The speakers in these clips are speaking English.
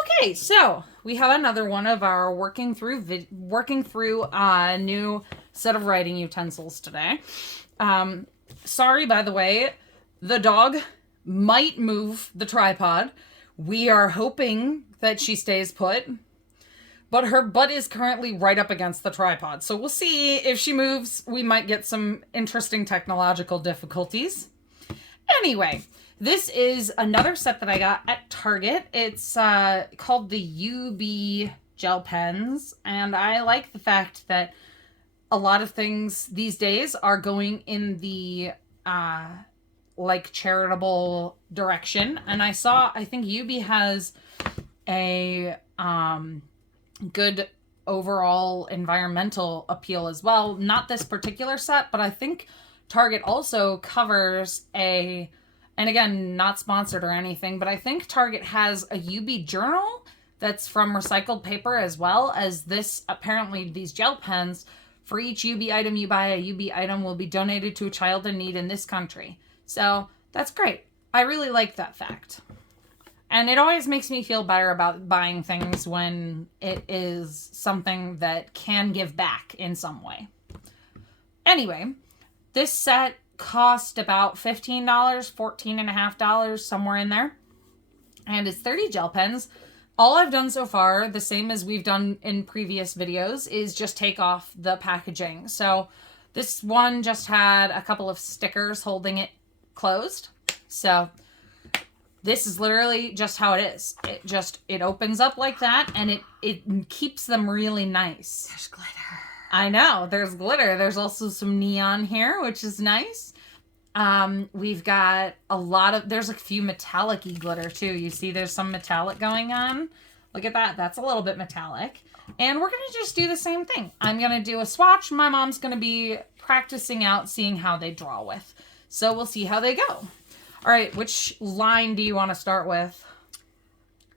Okay, so we have another one of our working through a new set of writing utensils today. Sorry, by the way, the dog might move the tripod. We are hoping that she stays put, but her butt is currently right up against the tripod. So we'll see if she moves. We might get some interesting technological difficulties. Anyway, this is another set that I got at Target. It's called the Yoobi Gel Pens, and I like the fact that a lot of things these days are going in the like charitable direction. And I think Yoobi has a good overall environmental appeal as well. Not this particular set, but I think Target also covers and again, not sponsored or anything, but I think Target has a Yoobi journal that's from recycled paper, as well as these gel pens. For each Yoobi item you buy, a Yoobi item will be donated to a child in need in this country. So that's great. I really like that fact. And it always makes me feel better about buying things when it is something that can give back in some way. Anyway, this set cost about $15, $14.50, somewhere in there. And it's 30 gel pens. All I've done so far, the same as we've done in previous videos, is just take off the packaging. So this one just had a couple of stickers holding it closed. So this is literally just how it is. It opens up like that, and it keeps them really nice. There's glitter. I know, there's glitter. There's also some neon here, which is nice. We've got there's a few metallic-y glitter too. You see there's some metallic going on. Look at that. That's a little bit metallic. And we're going to just do the same thing. I'm going to do a swatch. My mom's going to be practicing out, seeing how they draw with. So we'll see how they go. All right, which line do you want to start with?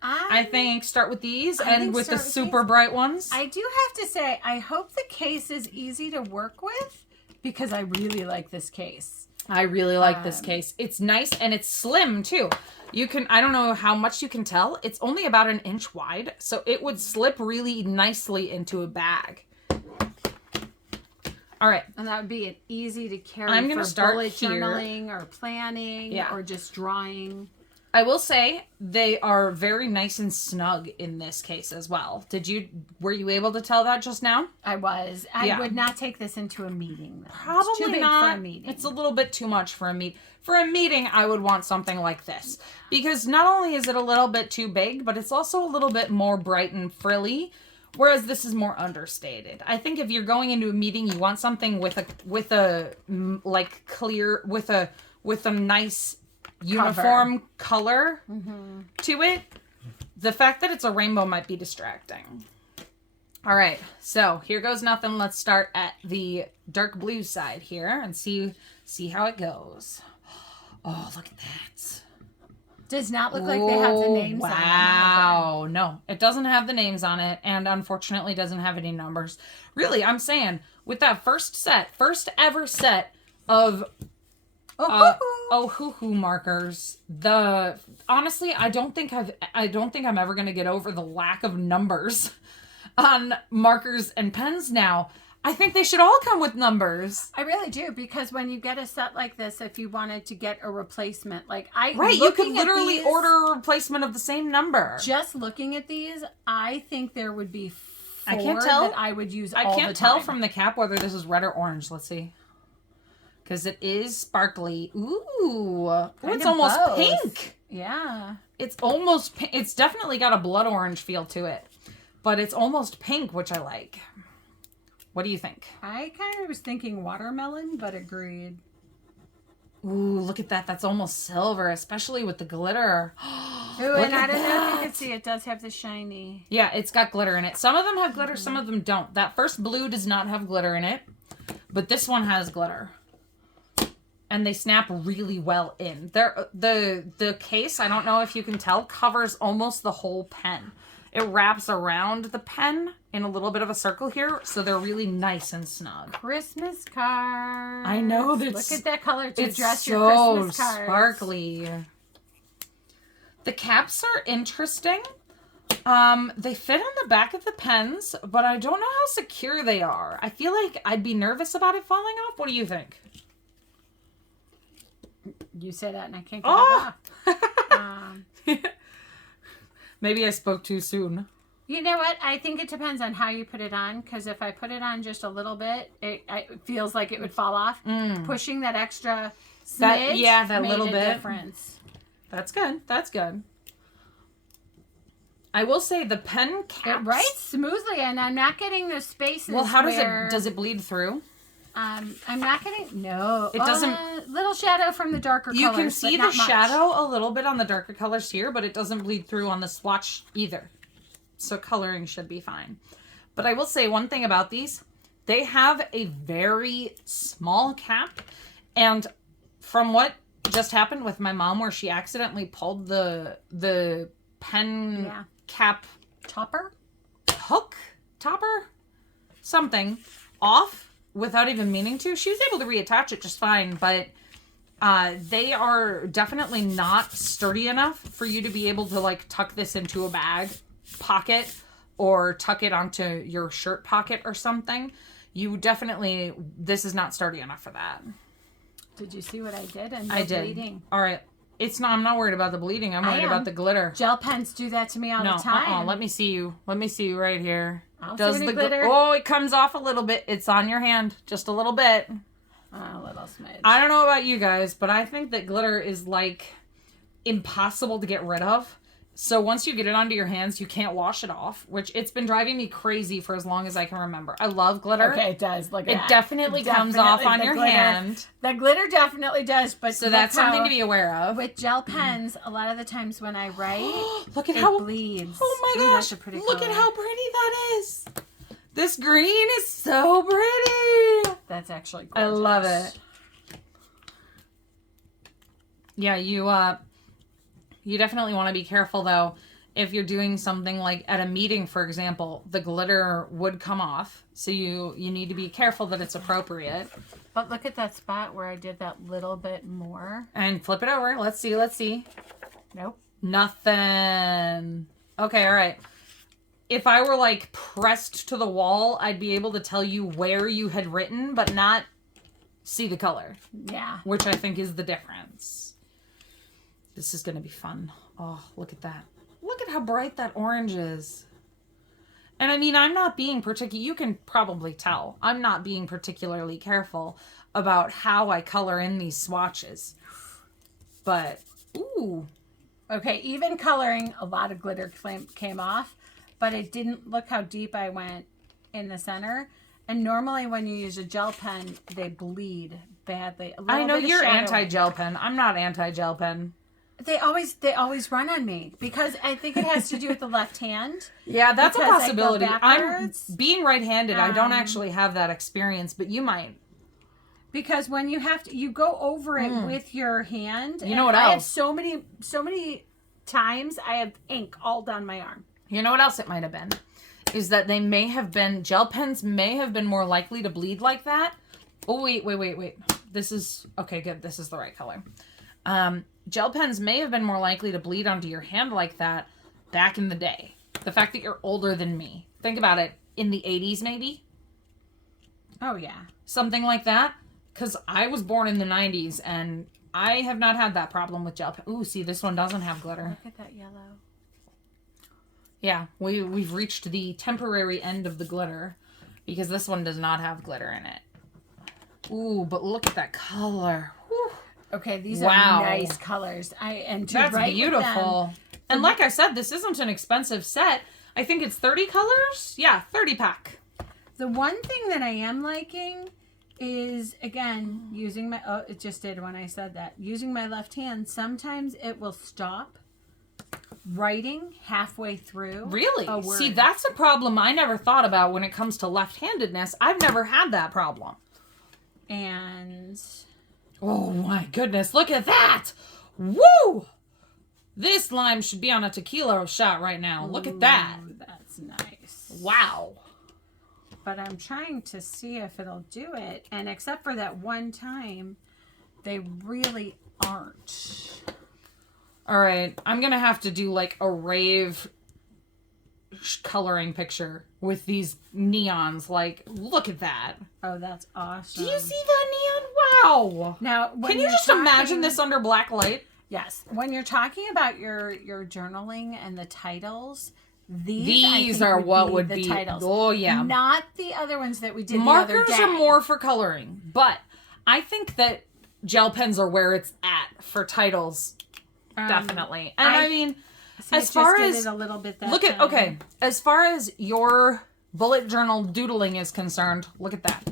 I think start with these and with the super bright ones. I do have to say, I hope the case is easy to work with because I really like this case. I really like this case. It's nice and it's slim too. I don't know how much you can tell. It's only about an inch wide, so it would slip really nicely into a bag. All right. And that would be an easy to carry I'm gonna start bullet here. journaling or planning or just drawing. I will say they are very nice and snug in this case as well. Were you able to tell that just now? I was. I would not take this into a meeting, though. Probably it's too big not. For a meeting. It's a little bit too much for a meeting. For a meeting, I would want something like this. Because not only is it a little bit too big, but it's also a little bit more bright and frilly. Whereas this is more understated. I think if you're going into a meeting, you want something with a nice uniform color to it. The fact that it's a rainbow might be distracting. All right, so here goes nothing. Let's start at the dark blue side here and see how it goes. Oh, look at that. Does not look like they have the names on it. Wow. No, it doesn't have the names on it, and unfortunately doesn't have any numbers. Really, I'm saying, with that first ever set of Ohuhu markers, honestly, I don't think I'm ever going to get over the lack of numbers on markers and pens now. I think they should all come with numbers. I really do, because when you get a set like this, if you wanted to get a replacement, you could literally order a replacement of the same number. Just looking at these, I think there would be four that I would use all the time. I can't tell from the cap whether this is red or orange. Let's see. Because it is sparkly. Ooh. It's almost pink. Yeah. It's almost pink. It's definitely got a blood orange feel to it. But it's almost pink, which I like. What do you think? I kind of was thinking watermelon, but agreed. Ooh, look at that. That's almost silver, especially with the glitter. Ooh, and I don't know if you can see, it does have the shiny. Yeah, it's got glitter in it. Some of them have glitter, some of them don't. That first blue does not have glitter in it, but this one has glitter. And they snap really well in. The case, I don't know if you can tell, covers almost the whole pen. It wraps around the pen in a little bit of a circle here, so they're really nice and snug. Christmas cards. I know. Look at that color to dress your Christmas cards. It's so sparkly. The caps are interesting. They fit on the back of the pens, but I don't know how secure they are. I feel like I'd be nervous about it falling off. What do you think? You say that and I can't get it off. Maybe I spoke too soon. You know what? I think it depends on how you put it on. Because if I put it on just a little bit, it feels like it would fall off. Pushing that extra smidge that made little a bit. difference. That's good. That's good. I will say the pen caps. It writes smoothly, and I'm not getting the spaces. Well, how where, does it bleed through? I'm not getting. No, It doesn't. Little shadow from the darker colors. You can see but the not much. shadow a little bit on the darker colors here, but it doesn't bleed through on the swatch either. So coloring should be fine. But I will say one thing about these. They have a very small cap. And from what just happened with my mom, where she accidentally pulled the pen cap topper, hook, topper, something off without even meaning to. She was able to reattach it just fine, but they are definitely not sturdy enough for you to be able to like tuck this into a bag pocket or tuck it onto your shirt pocket or something. This is not sturdy enough for that. Did you see what I did? And I did. Bleeding. All right. I'm not worried about the bleeding. I'm worried about the glitter. Gel pens do that to me all the time. Let me see you. Let me see you right here. Does the glitter? Oh, it comes off a little bit. It's on your hand. Just a little bit. A little smidge. I don't know about you guys, but I think that glitter is like impossible to get rid of. So once you get it onto your hands, you can't wash it off, which it's been driving me crazy for as long as I can remember. I love glitter. Okay, it does. Look at that. It definitely comes off on your hand. The glitter definitely does, but so that's something to be aware of. With gel pens, a lot of the times when I write, look at how it bleeds. Oh my gosh! Look at how pretty that is. This green is so pretty. That's actually gorgeous. I love it. Yeah, you definitely want to be careful, though. If you're doing something like at a meeting, for example, the glitter would come off. So you need to be careful that it's appropriate. But look at that spot where I did that little bit more. And flip it over. Let's see. Nope. Nothing. Okay, all right. If I were like pressed to the wall, I'd be able to tell you where you had written, but not see the color. Yeah. Which I think is the difference. This is going to be fun. Oh, look at that. Look at how bright that orange is. And I mean, I'm not being you can probably tell, I'm not being particularly careful about how I color in these swatches. But, ooh. Okay, even coloring, a lot of glitter came off, but it didn't look how deep I went in the center. And normally when you use a gel pen, they bleed badly. I know you're anti-gel pen. I'm not anti-gel pen. They always run on me because I think it has to do with the left hand. Yeah, that's a possibility. I'm being right-handed. I don't actually have that experience, but you might. Because when you go over it with your hand. You know what else? I have so many times I have ink all down my arm. You know what else it might have been? Is that gel pens may have been more likely to bleed like that. Oh, wait. This is, okay, good. This is the right color. Gel pens may have been more likely to bleed onto your hand like that back in the day. The fact that you're older than me. Think about it. In the 80s, maybe? Oh, yeah. Something like that. Because I was born in the 90s, and I have not had that problem with gel pen. Ooh, see, this one doesn't have glitter. Look at that yellow. Yeah, we've reached the temporary end of the glitter, because this one does not have glitter in it. Ooh, but look at that color. Whew. Okay, these are nice colors. That's beautiful. And like I said, this isn't an expensive set. I think it's 30 colors. Yeah, 30 pack. The one thing that I am liking is, again, using my... Oh, it just did when I said that. Using my left hand, sometimes it will stop writing halfway through. Really? See, that's a problem I never thought about when it comes to left-handedness. I've never had that problem. And... Oh my goodness, look at that! Woo! This lime should be on a tequila shot right now. Look at that. That's nice. Wow. But I'm trying to see if it'll do it. And except for that one time, they really aren't. All right, I'm going to have to do like a rave coloring picture with these neons. Like, look at that. Oh, that's awesome. Do you see that neon? Wow. Now, can you just imagine this under black light? Yes. When you're talking about your journaling and the titles, these are what would be the titles. Oh yeah. Not the other ones that we did Markers the other day. are more for coloring, but I think that gel pens are where it's at for titles. Definitely. And I mean, as far as a little bit that look at okay, as far as your bullet journal doodling is concerned, look at that.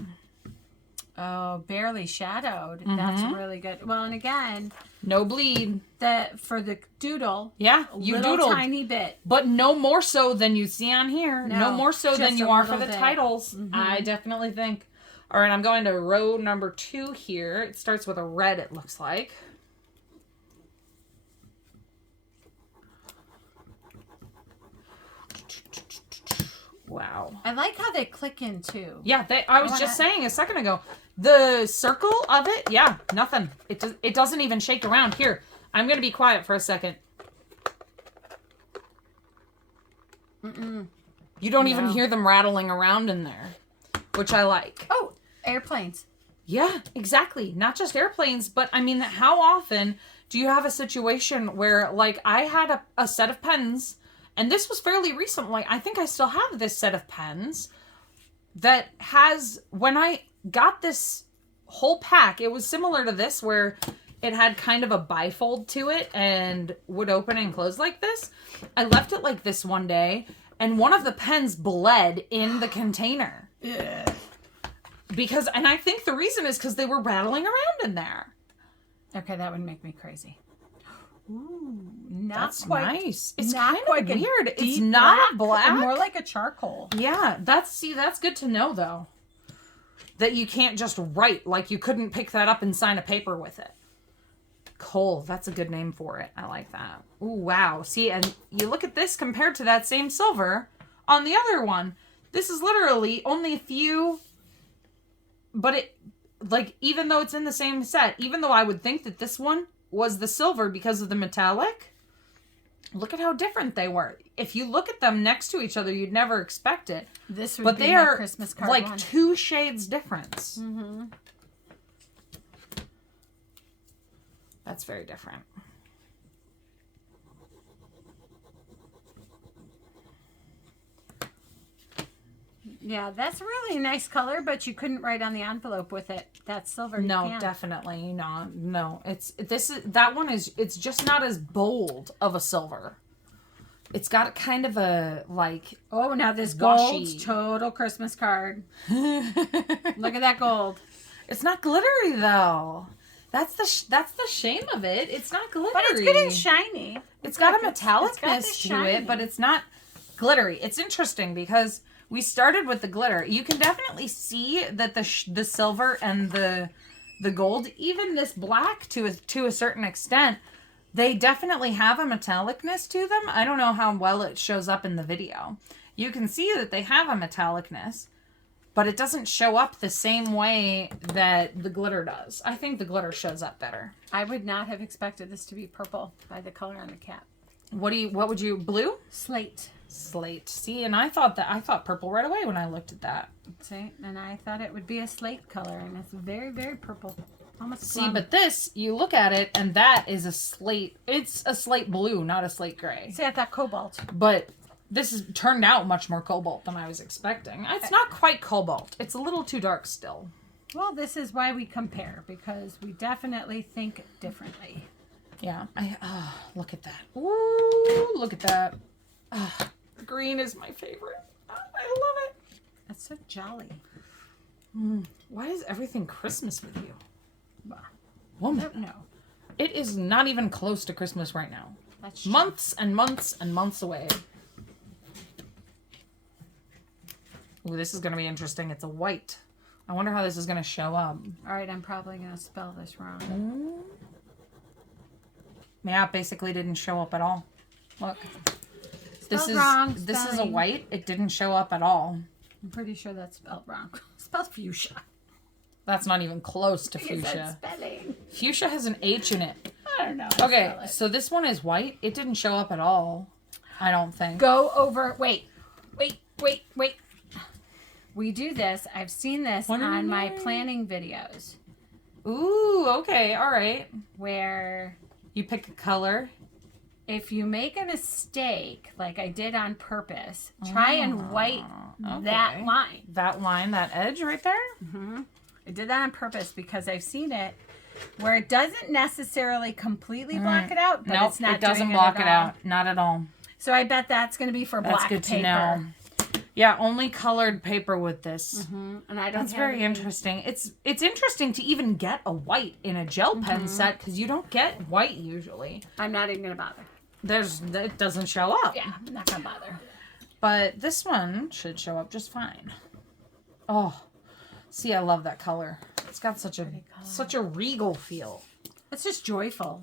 Oh, barely shadowed. That's really good. Well, and again, no bleed. For the doodle. Yeah, you doodled tiny bit, but no more so than you see on here. No more so than you are for the bit. titles. I definitely think. All right, I'm going to row number 2 here. It starts with a red. It looks like. Wow. I like how they click in too. Yeah, I was just saying a second ago. The circle of it, yeah, nothing. It doesn't even shake around. Here, I'm going to be quiet for a second. You don't even hear them rattling around in there, which I like. Oh, airplanes. Yeah, exactly. Not just airplanes, but I mean, how often do you have a situation where, like, I had a set of pens, and this was fairly recent. Like, I think I still have this set of pens that has, when I got this whole pack, it was similar to this where it had kind of a bifold to it and would open and close like this. I left it like this one day, and one of the pens bled in the container. Yeah. And I think the reason is because they were rattling around in there. Okay, that would make me crazy. Ooh, that's nice. It's not kind quite of weird. It's black, not black. More like a charcoal. Yeah, that's good to know though. That you can't just write, like you couldn't pick that up and sign a paper with it. Coal, that's a good name for it. I like that. Ooh, wow. See, and you look at this compared to that same silver on the other one. This is literally only a few, but it, like, even though it's in the same set, even though I would think that this one was the silver because of the metallic, look at how different they were. If you look at them next to each other, you'd never expect it. This would but be they my are Christmas card like one. 2 shades difference. That's very different. Yeah, that's really a nice color, but you couldn't write on the envelope with it. That's silver. No, definitely not. No, it's just not as bold of a silver. It's got kind of a, like, oh, now this washy. gold's total Christmas card. Look at that gold. It's not glittery though. That's the shame of it. It's not glittery. But it's getting shiny. It's got a metallicness to it, but it's not glittery. It's interesting because we started with the glitter. You can definitely see that the silver and the gold, even this black to a certain extent, they definitely have a metallicness to them. I don't know how well it shows up in the video. You can see that they have a metallicness, but it doesn't show up the same way that the glitter does. I think the glitter shows up better. I would not have expected this to be purple by the color on the cap. What would you, blue? Slate. See, and I thought purple right away when I looked at that. See, and I thought it would be a slate color, and it's very, very purple. Almost See, plum. but this, you look at it, and that is a slate. It's a slate blue, not a slate gray. See, I thought cobalt. But this has turned out much more cobalt than I was expecting. It's not quite cobalt. It's a little too dark still. Well, this is why we compare, because we definitely think differently. Yeah. Look at that. Ooh, look at that. Green is my favorite. I love it. That's so jolly. Why is everything Christmas with you? Woman. No. It is not even close to Christmas right now. That's true. Months and months and months away. Ooh, this is going to be interesting. It's a white. I wonder how this is going to show up. All right, I'm probably going to spell this wrong. Yeah, it basically didn't show up at all. Look. This is a white. It didn't show up at all. I'm pretty sure that's spelled wrong. Spelled fuchsia. That's not even close to fuchsia. Spelling. Fuchsia has an H in it. I don't know. Okay, so this one is white. It didn't show up at all. I don't think. Go over. Wait. We do this. I've seen this on my planning videos. Ooh, okay, all right. Where you pick a color. If you make a mistake, like I did on purpose, try and white that line. That line, that edge right there? Mm-hmm. I did that on purpose because I've seen it where it doesn't necessarily completely block it out, but it's not it doesn't block it out. Not at all. So I bet that's going to be for black paper. That's good to know. Yeah, only colored paper with this. Mm-hmm. And I don't. That's very interesting. It's interesting to even get a white in a gel pen set because you don't get white usually. I'm not even going to bother. It doesn't show up. Yeah, I'm not going to bother. But this one should show up just fine. Oh, see, I love that color. It's got such a regal feel. It's just joyful.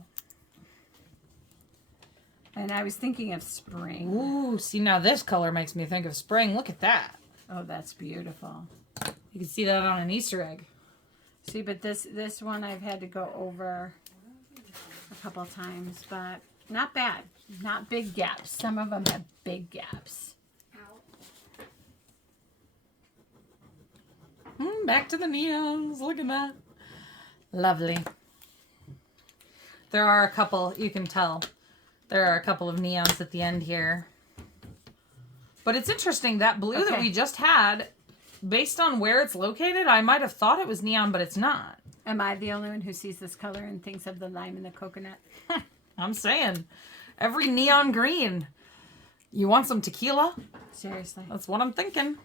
And I was thinking of spring. Ooh, see, now this color makes me think of spring. Look at that. Oh, that's beautiful. You can see that on an Easter egg. See, but this one I've had to go over a couple times, but not bad. Not big gaps. Some of them have big gaps. Back to the neons. Look at that. Lovely. There are a couple, you can tell. There are a couple of neons at the end here. But it's interesting, that blue that we just had, based on where it's located, I might have thought it was neon, but it's not. Am I the only one who sees this color and thinks of the lime and the coconut? I'm saying. Every neon green. You want some tequila? Seriously. That's what I'm thinking.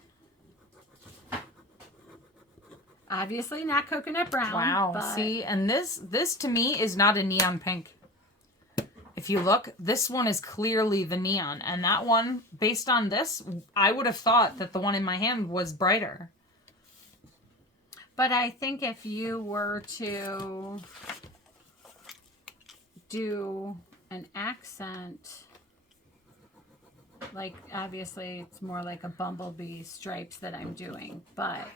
Obviously not coconut brown. Wow. But... See, and this to me is not a neon pink. If you look, this one is clearly the neon. And that one, based on this, I would have thought that the one in my hand was brighter. But I think if you were to do an accent, like obviously it's more like a bumblebee stripes that I'm doing, but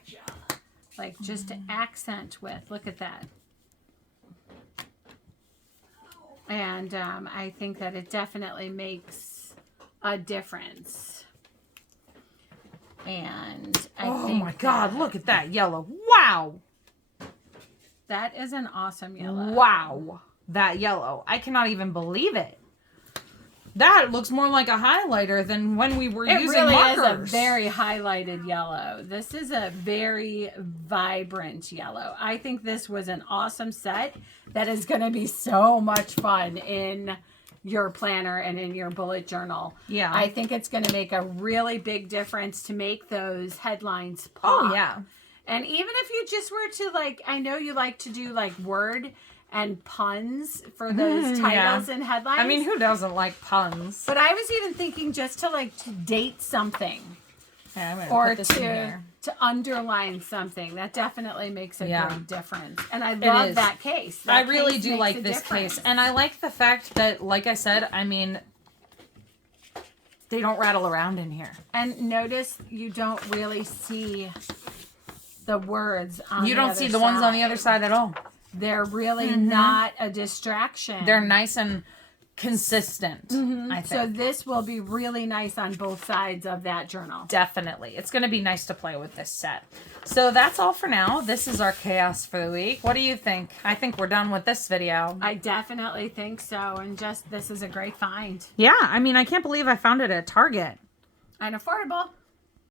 like just to accent with, look at that. And I think that it definitely makes a difference. And I think my God, look at that yellow. Wow. That is an awesome yellow. Wow. That yellow. I cannot even believe it. That looks more like a highlighter than when we were using markers. It really is a very highlighted yellow. This is a very vibrant yellow. I think this was an awesome set that is going to be so much fun in your planner and in your bullet journal. Yeah. I think it's going to make a really big difference to make those headlines pop. Oh, yeah. And even if you just were to, like, I know you like to do, like, word and puns for those titles and headlines. I mean, who doesn't like puns? But I was even thinking just to, like, to date something. Yeah, I'm gonna or put this in here. To underline something. That definitely makes a big difference. And I love that case. That I really case do like this case. And I like the fact that, like I said, I mean, they don't rattle around in here. And notice you don't really see the words on the other side. You don't see the ones on the other side at all. They're really not a distraction. They're nice and consistent, I think. So this will be really nice on both sides of that journal. Definitely. It's going to be nice to play with this set. So that's all for now. This is our chaos for the week. What do you think? I think we're done with this video. I definitely think so. And just, this is a great find. Yeah. I mean, I can't believe I found it at Target. And affordable.